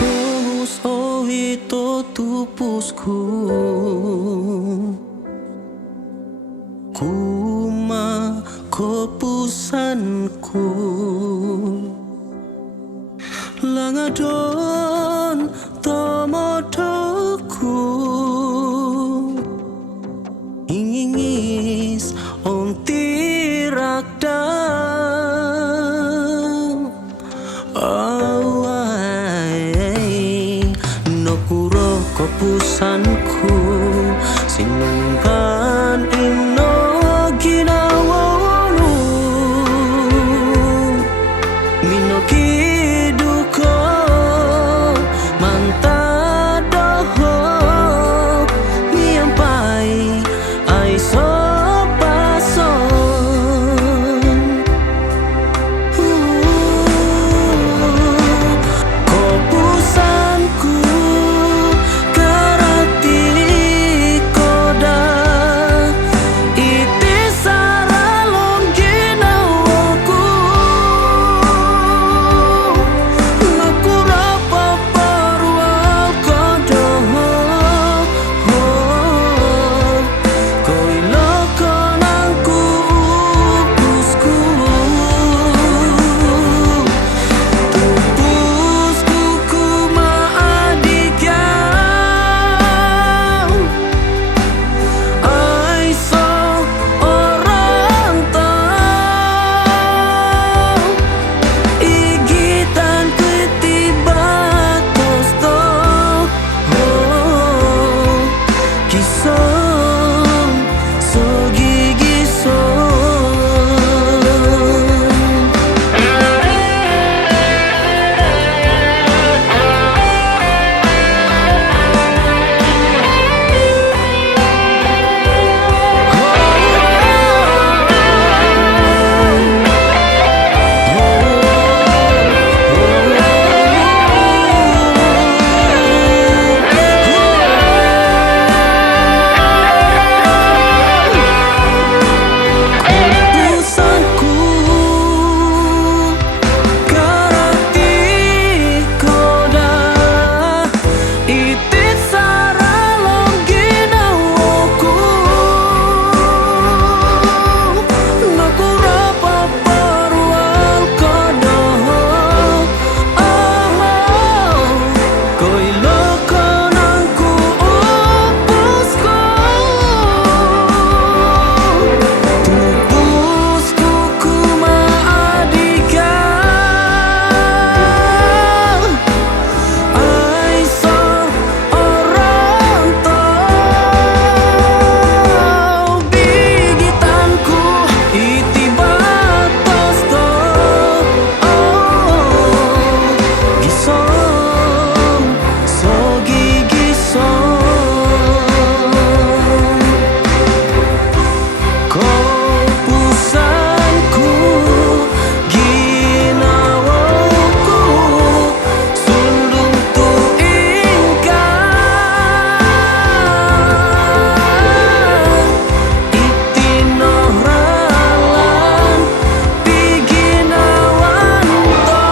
Tulus oh itu tupusku, kuma kepusanku langadon tomodoku ingingis om tirakdang awai nokuro kepusanku sinumpan ino ginawonu minoki duko mantadoho miampai aiso pason kopusanku karati koda iti saralong ginawaku nakurapa parual kodoho koi lokonangku upusku tupusku kuma adigyang aiso orang tau igitan ketiba tosto kisong sogi pusanku karati koda itit saralong ginawaku nakurapa parual kodoho koi lokonangku upusku tupusku kuma adigang aiso orang tau bigitanku iti batos to gisong sogi kopusanku ginawaku sulung tu ingkang itinohralan piginawan to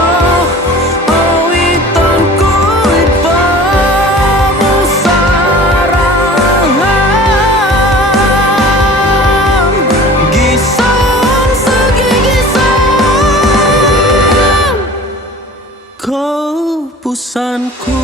owiton kulit pamusarahan gisong segi gisong kopusanku